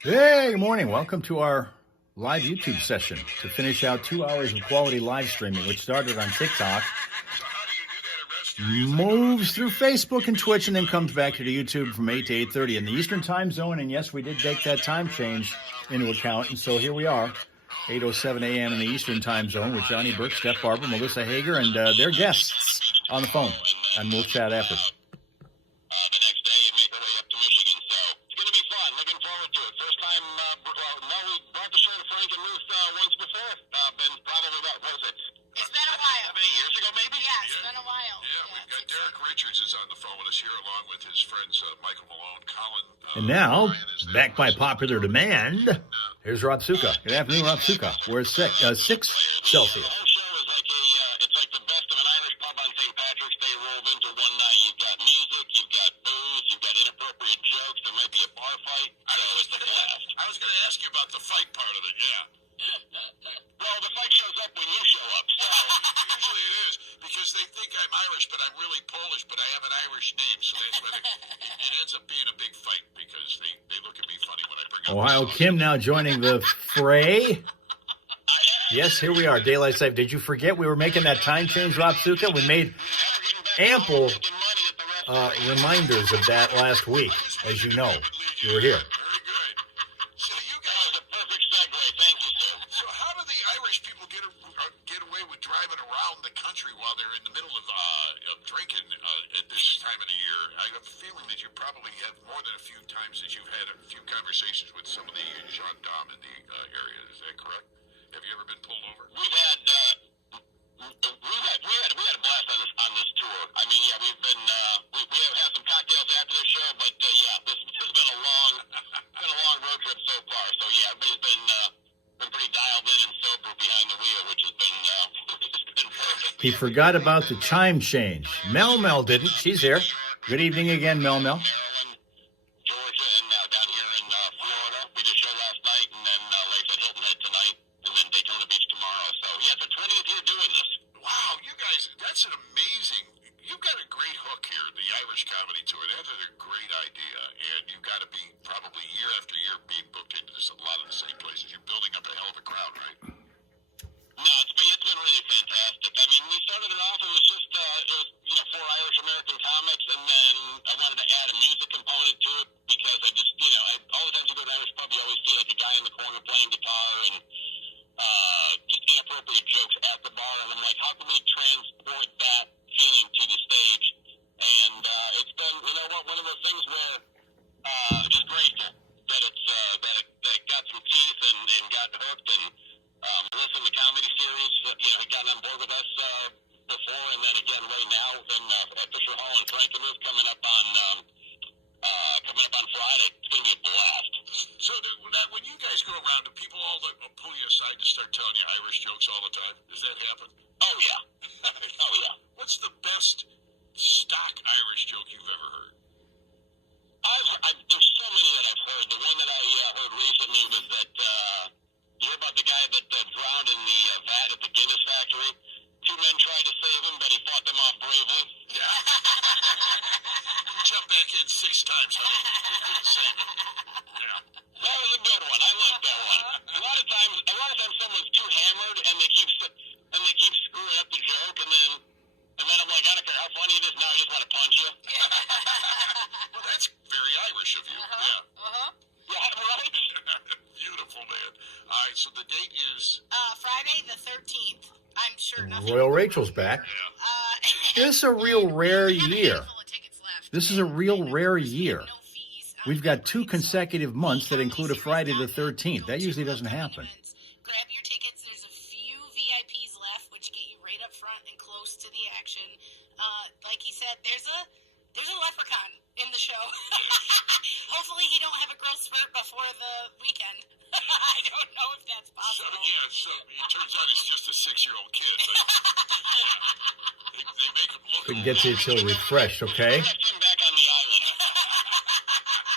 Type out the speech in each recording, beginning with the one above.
Hey, good morning. Welcome to our live YouTube session to finish out 2 hours of quality live streaming, which started on TikTok, moves through Facebook and Twitch, and then comes back to the YouTube from 8 to 8:30 in the Eastern time zone. And yes, we did take that time change into account. And so here we are, 8:07 a.m. in the Eastern time zone with Johnny Burke, Steph Barber, Melissa Hager, and their guests on the phone. And we'll chat after. The next day and make our way up to Michigan. So it's going to be fun. Looking forward to it. First time, we brought the show to Frank and Ruth once before. Been probably about, what was it? It's been a while. 7, 8 years ago, maybe? Yeah, it's been a while. Yeah, we've got Derek Richards is on the phone with us here, along with his friends Michael Malone, Colin. And now, back by popular demand, here's Rob Suka. Good afternoon, Rob Suka. We're at 6 Celsius. It's like the best of an Irish pub on St. Patrick's Day rolled into one night. You've got music, you've got booze, you've got inappropriate jokes. There might be a bar fight. It's a blast. I was going to ask you about the fight part of it, yeah. Well, the fight shows up when you show up, so. Usually it is, because they think I'm Irish, but I'm really Polish, but I have an Irish name, so that's why it ends up being a big fight, because they look at me funny when I bring up Ohio Kim now joining the fray. Yes, here we are, Daylight Saving. Did you forget we were making that time change, Rob Suka? We made ample reminders of that last week, as you know. You were here. Very good. So you That guys, was a perfect segue. Thank you, sir. so how do the Irish people get away with driving around the country while they're in the middle of drinking at this time of the year? I have a feeling that you probably have more than a few times that you've had a few conversations with some of the gendarmes in the area. Is that correct? Have you ever been pulled over? We had a blast on this tour. I mean, yeah, we've been we have had some cocktails after the show, but yeah, this has been a long road trip so far. So yeah, everybody's been pretty dialed in and sober behind the wheel, which has been perfect. He forgot about the chime change. Mel didn't. She's here. Good evening again, Mel. Maryland, Georgia, and now down here in Florida. We did a show last night, and then Lakes at Hilton Head tonight, and then Daytona Beach tomorrow. So yeah, it's our 20th year doing this. Wow, you guys, that's an amazing, you've got a great hook here, the Irish Comedy Tour. That is a great idea, and you've got to be probably year after year being booked into this, a lot of the same places. You're building up a hell of a crowd, right? No, it's been really fantastic. I mean, we started it off, it was just, four Irish American comics, and then I wanted to add a music component to it, because I just, all the times you go to an Irish pub, you always see like a guy in the corner playing guitar, and just inappropriate jokes at the bar, and I'm like, how can we transport that feeling to the stage? And it's been, one of those things where just grateful that it got some teeth and got hooked, and Melissa in the comedy series, had gotten on board with us before, and then again right now, and at Fisher Hall and Frank and Ruth coming up on Friday. It's going to be a blast. So when you guys go around, do people all pull you aside to start telling you Irish jokes all the time? Does that happen? Oh, yeah. Oh, yeah. What's the best stock Irish joke you've ever heard? There's so many that I've heard. The one that I heard recently was that, you hear about the guy that drowned in the vat at the Guinness factory? 2 men tried to save him, but he fought them off bravely. Yeah. Jump back in 6 times, honey. We couldn't save him. Yeah. That was a good one. I like that one. A lot of times someone's too hammered and they keep screwing up the joke, and then I'm like, I don't care how funny it is. Now I just want to punch you. Well, that's very Irish of you. Yeah, right. Beautiful, man. All right, so the date is Friday the 13th. I'm sure nothing. Royal Rachel's back. This is a real rare year. This is a real rare year. We've got 2 consecutive months that include a Friday the 13th. That usually doesn't happen. Grab your tickets. There's a few VIPs left, which get you right up front and close to the action. Like he said, there's a leprechaun in the show. Hopefully he don't have a growth spurt before the weekend. I don't know if that's possible. So it turns out it's just a 6-year-old kid. But, they make him look. Couldn't get to you till refreshed, okay? Left him back on the island.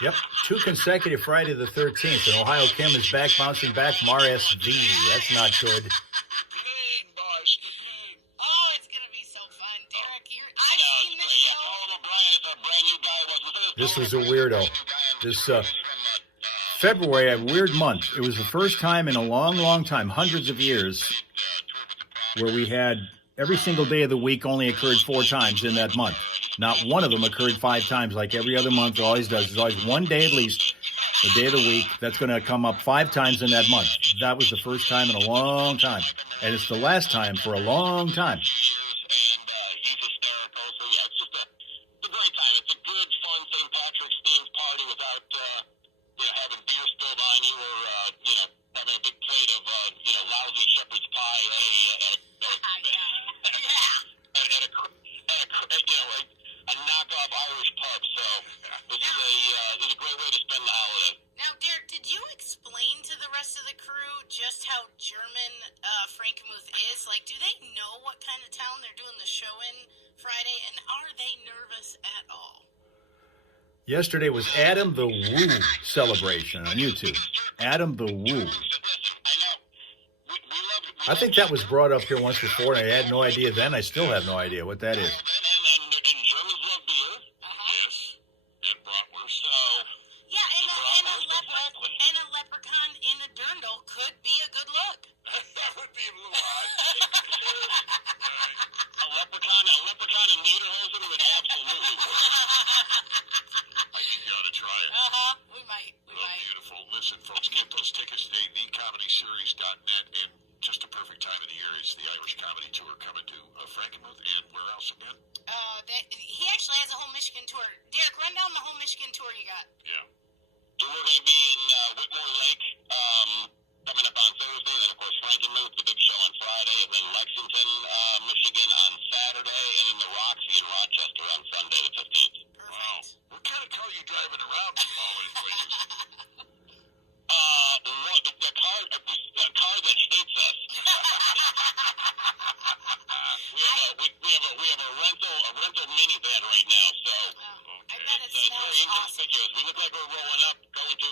Yep, 2 consecutive Friday the 13th, and Ohio Kim is back, bouncing back from RSV. That's not good. Pain, boss, pain. Oh, it's going to be so fun. Derek, I've seen this show. Colin O'Brien is a brand new guy. This was a weirdo. This February, a weird month. It was the first time in a long, long time, hundreds of years, where we had every single day of the week only occurred 4 times in that month. Not one of them occurred 5 times like every other month. It always does. There's always one day at least, the day of the week, that's going to come up 5 times in that month. That was the first time in a long time. And it's the last time for a long time. And he's hysterical. So yeah, it's just a great time. It's a good, fun St. Patrick's themed party without having beer spilled on you or having a big plate of lousy shepherd's pie at a knockoff Irish pub. So this is a great way to spend the holiday. Now, Derek, did you explain to the rest of the crew just how German Frankenmuth is? Like, do they know what kind of town they're doing the show in Friday, and are they nervous at all? Yesterday was Adam the Woo celebration on YouTube. Adam the Woo. I think that was brought up here once before, and I had no idea then. I still have no idea what that is. And Germans love beer. Yes. And bratwurst. So. Yeah, and a leprechaun in a dirndl could be a good look. That would be a little odd. A leprechaun in lederhosen would absolutely work. I think you ought to try it. We might. Beautiful. Listen, folks, get those tickets today, thecomedyseries.net, and just a perfect time of the year is the Irish Comedy Tour coming to Frankenmuth, and where else again? He actually has a whole Michigan tour. Derek, run down the whole Michigan tour you got. Yeah. So we're going to be in Whitmore Lake coming up on Thursday, and then, of course, Frankenmuth, the big show on Friday, and then Lexington, Michigan on Saturday, and then the Roxy in Rochester on Sunday the 15th. Perfect. Wow. What kind of car are you driving around from all these places? The car that hates us. we have a rental minivan right now, so I bet it it's very smells awesome. inconspicuous. We look like we're rolling up, going to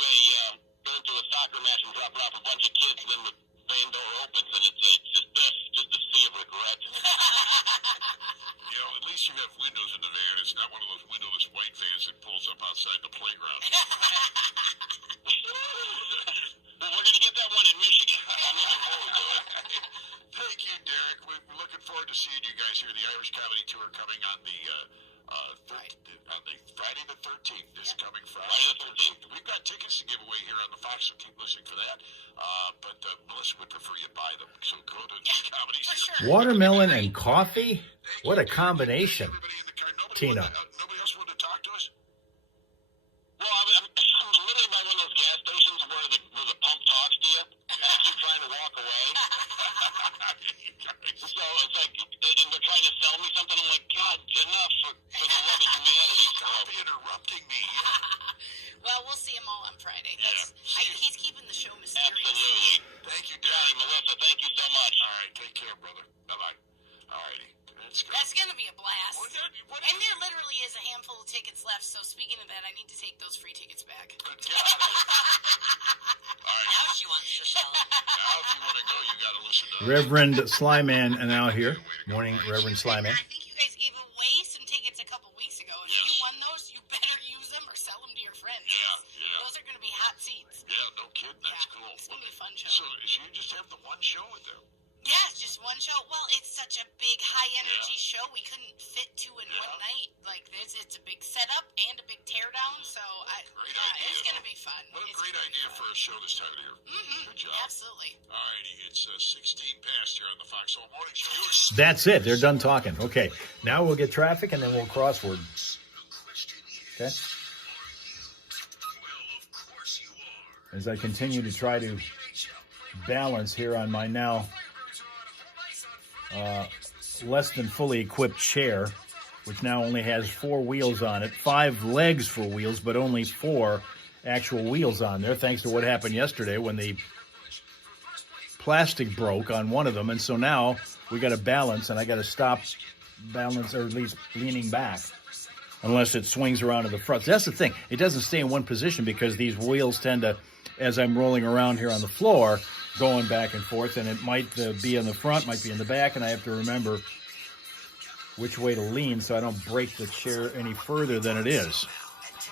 a soccer match and dropping off a bunch of kids, and then the van door opens, and it's just a sea of regret. At least you have windows in the van. It's not one of those windowless white vans that pulls up outside the playground. Well, we're going to get that one in Michigan. I'm looking forward to it. Thank you, Derek. We're looking forward to seeing you guys here. The Irish Comedy Tour coming on the Friday the 13th. This coming Friday the 13th. We've got tickets to give away here on the Fox, so keep listening for that. But Melissa would prefer you buy them, so go to the Comedy for Tour. sure. Watermelon and coffee? What a combination. Everybody in the car. Tina. Nobody else wanted to talk to us? Well, I'm literally by one of those gas stations where the pump talks to you, and I keep trying to walk away. So it's like, and they're trying to sell me something. I'm like, God, enough for the love of humanity. Stop interrupting me. Well, we'll see him all on Friday. Yeah. He's keeping the show mysterious. Absolutely. Thank you, Daddy, Daddy. Melissa, thank you so much. All right, take care, brother. Bye-bye. All righty. That's good. That's going to be a blast. What And there literally is a handful of tickets left, so speaking of that, I need to take those free tickets back. Good God. All right. Now she wants to sell it. Now, if you want to go, you got to listen to Reverend Slyman now here. Morning, Reverend Slyman. I think you guys gave away some tickets a couple weeks ago. If you won those, you better use them or sell them to your friends. Yeah. Those are going to be hot seats. Yeah, no kidding. That's cool. It's going to be a fun show. So you just have the one show with them? Yeah, it's just one show. Well, it's such a big, high-energy show. We couldn't fit two in one night. Like, it's a big setup and a big teardown, so Great idea. it's going to be fun. What a great idea for a show this time of year. Good job. Absolutely. All righty. It's 16 past here on the Foxhole Morning Show. That's it. They're done talking. Okay. Now we'll get traffic and then we'll crossword. Okay. As I continue to try to balance here on my now less than fully equipped chair, which now only has 4 wheels on it, 5 legs for wheels, but only 4 actual wheels on there, thanks to what happened yesterday when the plastic broke on one of them. And so now we got to balance, and I got to stop balance, or at least leaning back, unless it swings around to the front. So that's the thing. It doesn't stay in one position because these wheels tend to, as I'm rolling around here on the floor, going back and forth, and it might be in the front, might be in the back, and I have to remember which way to lean so I don't break the chair any further than it is.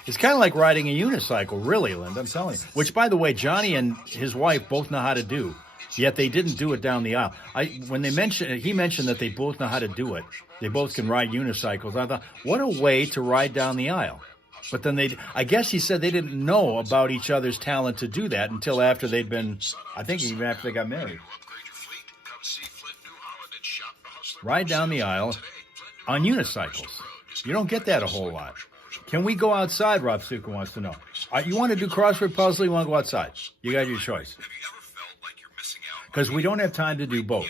It's kind of like riding a unicycle, really, Linda, I'm telling you. Which, by the way, Johnny and his wife both know how to do. Yet they didn't do it down the aisle. He mentioned that they both know how to do it. They both can ride unicycles. I thought, what a way to ride down the aisle. But then I guess he said they didn't know about each other's talent to do that until after they'd been, I think even after they got married. Ride down the aisle on unicycles. You don't get that a whole lot. Can we go outside, Rob Suka wants to know. You want to do crossword puzzle, you want to go outside? You got your choice. Because we don't have time to do both.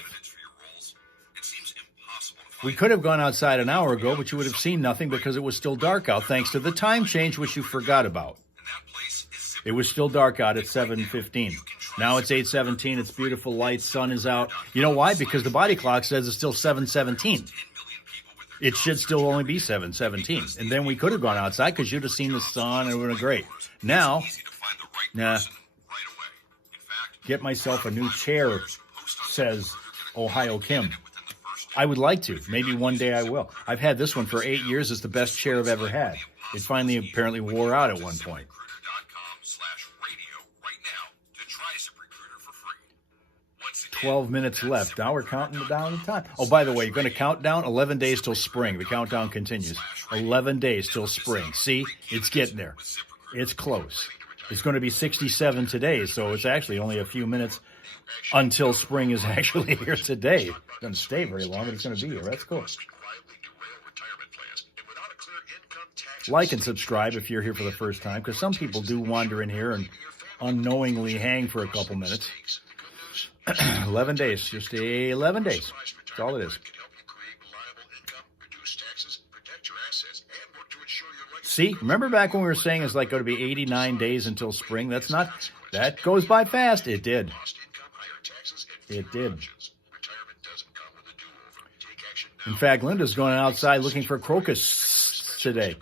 We could have gone outside an hour ago, but you would have seen nothing because it was still dark out, thanks to the time change, which you forgot about. It was still dark out at 7:15. Now it's 8:17. It's beautiful light. Sun is out. You know why? Because the body clock says it's still 7:17. It should still only be 7:17. And then we could have gone outside because you'd have seen the sun and it would have been great. Now, nah. Get myself a new chair, says Ohio Kim. I would like to. Maybe one day I will. I've had this one for 8 years. It's the best chair I've ever had. It finally apparently wore out at one point. 12 minutes left. Now we're counting down the time. Oh, by the way, you're going to count down 11 days till spring. The countdown continues. 11 days till spring. See, it's getting there. It's close. It's going to be 67 today, so it's actually only a few minutes until spring is actually here today. It doesn't stay very long, but it's going to be here. That's cool. Like and subscribe if you're here for the first time, because some people do wander in here and unknowingly hang for a couple minutes. 11 days. Just 11 days. That's all it is. See, remember back when we were saying it's like going to be 89 days until spring? That goes by fast. It did. It did. In fact, Linda's going outside looking for crocus today.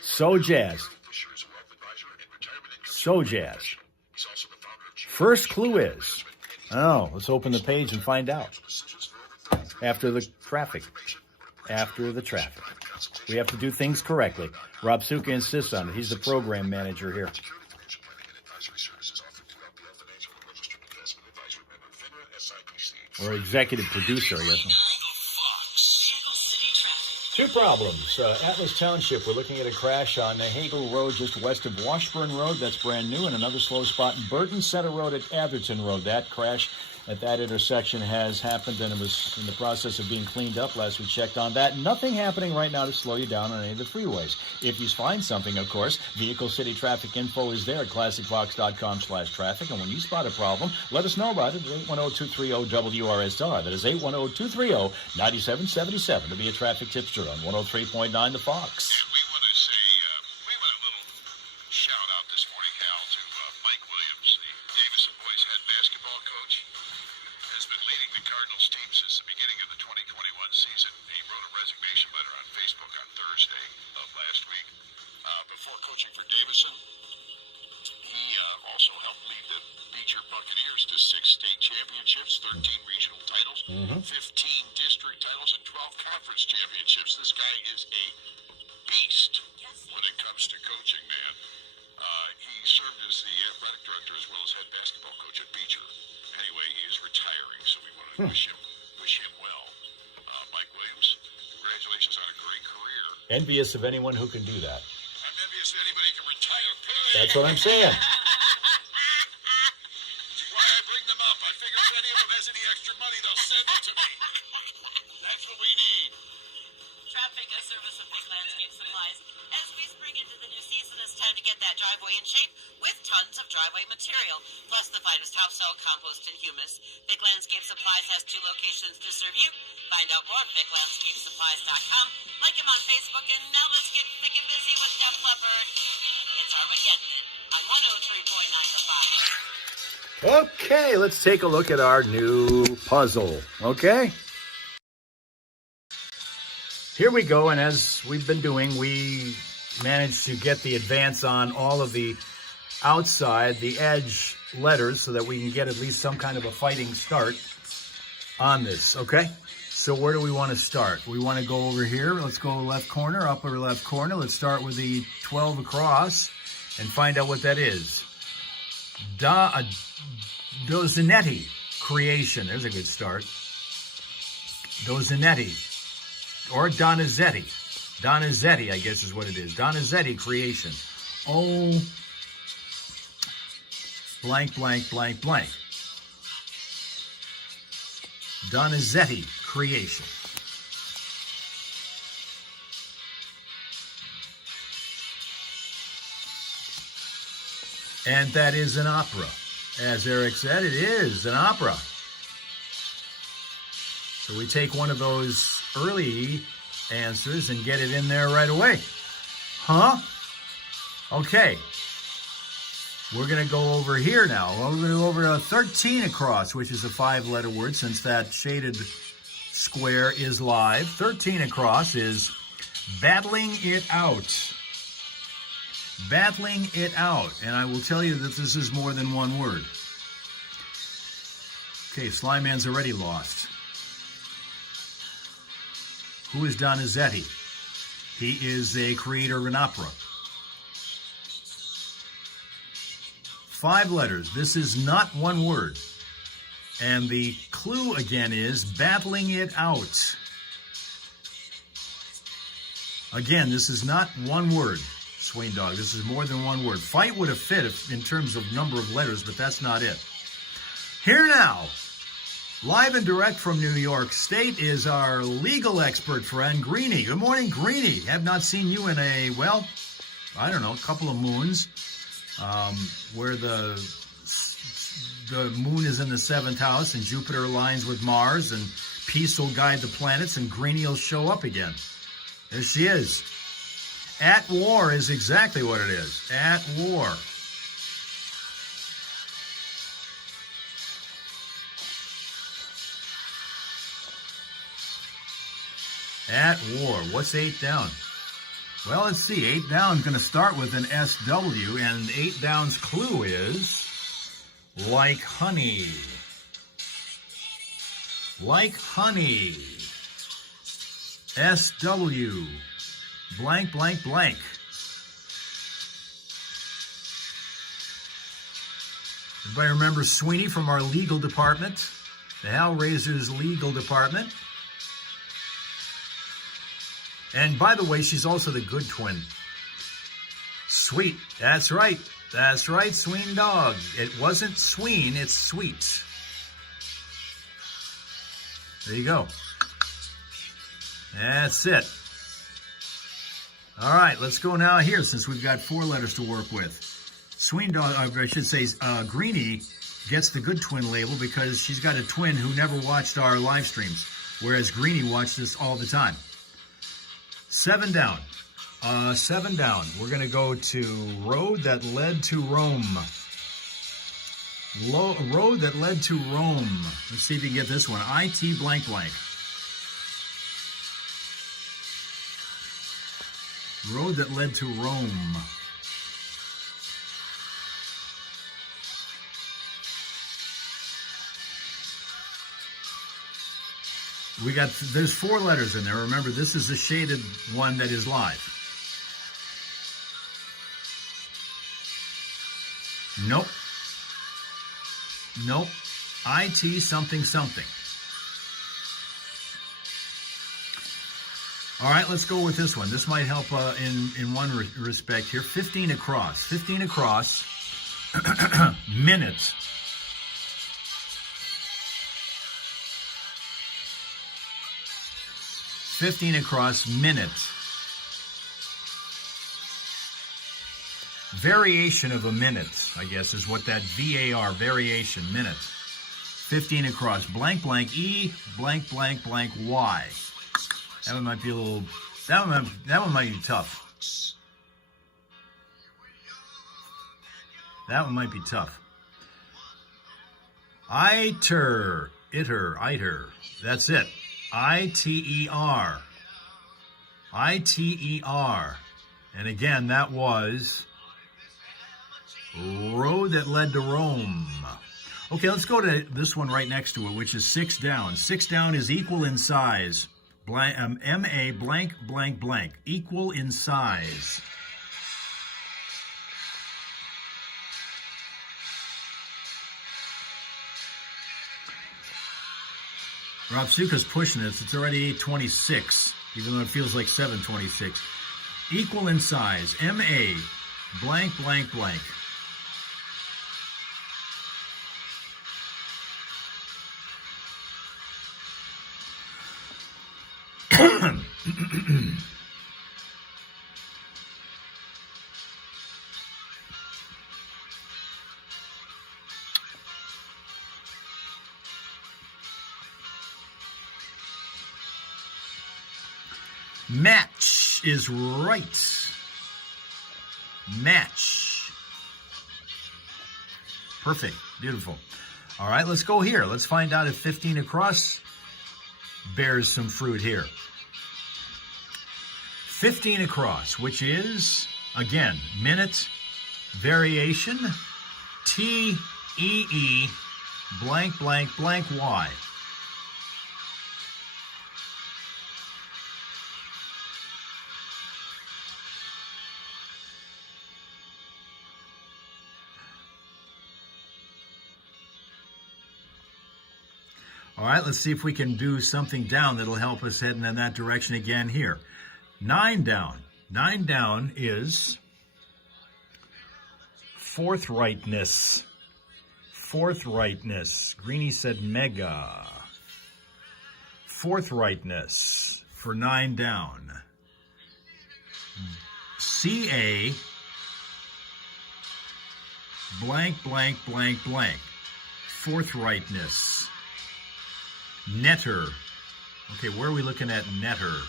So jazzed. So jazzed. First clue is, let's open the page and find out. After the traffic. We have to do things correctly. Rob Suka insists on it. He's the program manager here. Or executive producer, I guess. Two problems. Atlas Township, we're looking at a crash on Hagel Road just west of Washburn Road. That's brand new. And another slow spot in Burton Center Road at Atherton Road. That crash at that intersection has happened, and it was in the process of being cleaned up. Last we checked on that. Nothing happening right now to slow you down on any of the freeways. If you find something, of course, Vehicle City Traffic info is there at ClassicVox.com/traffic. And when you spot a problem, let us know about it at 810-230-WRSR. That is 810-230-9777 to be a traffic tipster on 103.9 The Fox. We want to say, we want a little shout out this morning, Hal, to Mike Williams, the Davison boys head basketball coach. Has been leading the Cardinals team since the beginning of the 2021 season. He wrote a resignation letter on Facebook on Thursday of last week. Before coaching for Davison, he also helped lead the Beecher Buccaneers to 6 state championships, 13 regional titles, 15 district titles, and 12 conference championships. This guy is a beast when it comes to coaching, man. He served as the athletic director as well as head basketball coach at Beecher. Anyway, he is retiring, so we want to wish him well. Mike Williams, congratulations on a great career. Envious of anyone who can do that. I'm envious that anybody can retire. That's what I'm saying. Why I bring them up. I figure if any of them has any extra money, they'll send it to me. That's what we need. Traffic, a service of Big Landscape Supplies. As we spring into the new season, it's time to get that driveway in shape with tons of driveway material, plus the finest topsoil, compost, and humus. Big Landscape Supplies has 2 locations to serve you. Find out more at BigLandscapeSupplies.com. Like him on Facebook, and now let's get thick and busy with Def Leppard. It's Armageddon on 103.9 The Fox. Okay, let's take a look at our new puzzle. Okay? Here we go, and as we've been doing, we managed to get the advance on all of the outside, the edge letters, so that we can get at least some kind of a fighting start on this, okay? So where do we want to start? We want to go over here. Let's go left corner, upper left corner. Let's start with the 12 across and find out what that is. Dozzanetti creation. There's a good start. Dozzanetti. Or Donizetti. Donizetti, I guess is what it is. Donizetti creation. Oh, blank, blank, blank, blank. Donizetti creation. And that is an opera. As Eric said, it is an opera. So we take one of those early answers and get it in there right away. Huh? Okay. We're going to go over here now. Well, we're going to go over to 13 across, which is a 5-letter word since that shaded square is live. 13 across is battling it out. Battling it out. And I will tell you that this is more than one word. Okay, Sly Man's already lost. Who is Donizetti? He is a creator of an opera. 5 letters. This is not one word. And the clue again is battling it out. Again, this is not one word, Swain Dog. This is more than one word. Fight would have fit in terms of number of letters, but that's not it. Here now, live and direct from New York State, is our legal expert friend, Greenie. Good morning, Greenie. Have not seen you in a, well, I don't know, a couple of moons. Where the moon is in the 7th house and Jupiter aligns with Mars and peace will guide the planets and Greenie will show up again. There she is. At war is exactly what it is. At war. At war. What's 8 down? Well, let's see. 8 down is going to start with an SW, and 8 down's clue is like honey. Like honey. SW. Blank, blank, blank. Everybody remember Sweeney from our legal department? The Hellraiser's legal department. And by the way, she's also the good twin. Sweet. That's right. That's right, Sween Dog. It wasn't Sween, it's Sweet. There you go. That's it. All right, let's go now here since we've got 4 letters to work with. Sween Dog, I should say, Greenie gets the good twin label because she's got a twin who never watched our live streams, whereas Greenie watched us all the time. 7 down. 7 down. We're going to go to Road That Led to Rome. Road That Led to Rome. Let's see if you can get this one. IT blank blank. Road That Led to Rome. There's 4 letters in there. Remember, this is the shaded one that is live. Nope. Nope. IT something something. All right, let's go with this one. This might help in one respect here. 15 across. 15 across. Minutes. $15 across, minute. Variation of a minute, I guess, is what that VAR, variation, minute. 15 across, blank, blank, E, blank, blank, blank, Y. That one might be a little, that one might be tough. That one might be tough. Iter. That's it. ITER. ITER. And again, that was Road That Led to Rome. Okay, let's go to this one right next to it, which is 6 down. 6 down is equal in size. M-A blank blank blank. Equal in size. Rob Suka's pushing this. It's already 8:26, even though it feels like 7:26. Equal in size. M-A blank blank blank. Match is right. Match. Perfect. Beautiful. All right, let's go here. Let's find out if 15 across bears some fruit here. 15 across, which is, again, minute variation, T-E-E blank blank blank Y. All right, let's see if we can do something down that'll help us heading in that direction again here. 9 down. 9 down is forthrightness. Forthrightness. Greenie said mega. Forthrightness for 9 down. C-A blank blank blank blank. Forthrightness. Netter. Okay, where are we looking at netter?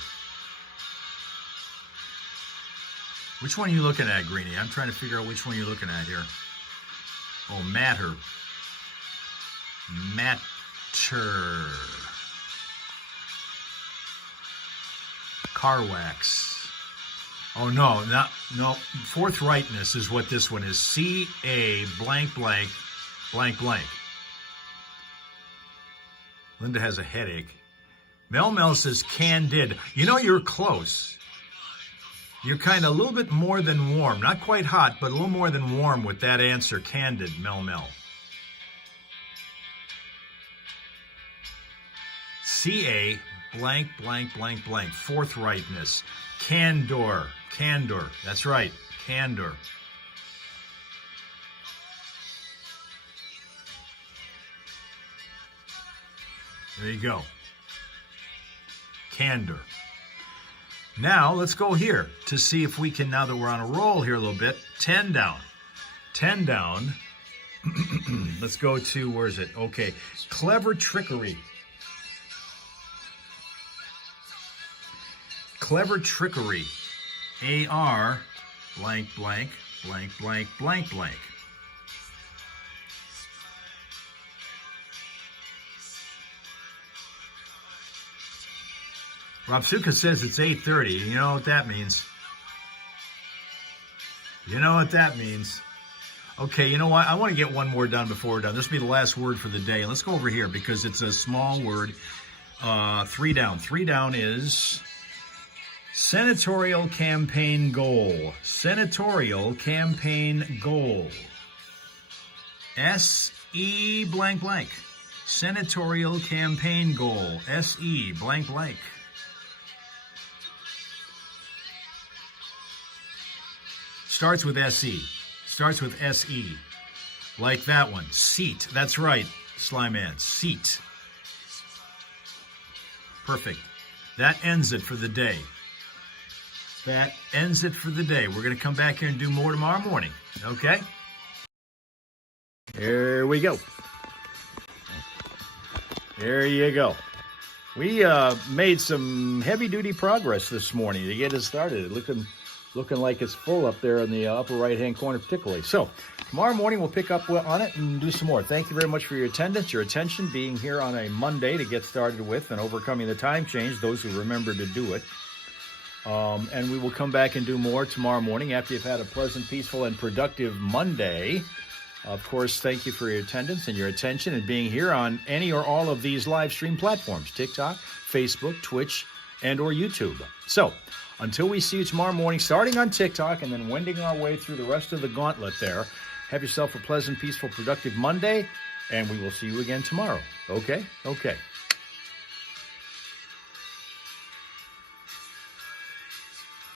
Which one are you looking at, Greenie? I'm trying to figure out which one you're looking at here. Oh, matter. Matter. Car wax. Oh, no, no. Forthrightness is what this one is. C-A blank blank blank blank. Linda has a headache. Mel says candid. You know, you're close. You're kind of a little bit more than warm. Not quite hot, but a little more than warm with that answer. Candid, Mel. C-A blank blank blank blank. Forthrightness. Candor. Candor. That's right. Candor. There you go. Candor. Now, let's go here to see if we can, now that we're on a roll here a little bit, 10 down. 10 down. Let's go to, where is it? Okay. Clever trickery. Clever trickery. A-R blank blank blank blank blank blank. Rob Suka says it's 8:30. You know what that means. You know what that means. Okay, you know what? I want to get one more done before we're done. This will be the last word for the day. Let's go over here because it's a small word. 3 down. 3 down is senatorial campaign goal. Senatorial campaign goal. S-E blank blank. Senatorial campaign goal. S-E blank blank. Starts with S-E. Starts with S-E. Like that one. Seat. That's right, Sly Man. Seat. Perfect. That ends it for the day. That ends it for the day. We're going to come back here and do more tomorrow morning. Okay? Here we go. There you go. We made some heavy-duty progress this morning to get us started. Looking like it's full up there in the upper right-hand corner particularly. So tomorrow morning we'll pick up on it and do some more. Thank you very much for your attendance, your attention, being here on a Monday to get started with and overcoming the time change, those who remember to do it. And we will come back and do more tomorrow morning after you've had a pleasant, peaceful, and productive Monday. Of course, thank you for your attendance and your attention and being here on any or all of these live stream platforms, TikTok, Facebook, Twitch, and or YouTube. So, until we see you tomorrow morning, starting on TikTok and then wending our way through the rest of the gauntlet there, have yourself a pleasant, peaceful, productive Monday, and we will see you again tomorrow. Okay? Okay.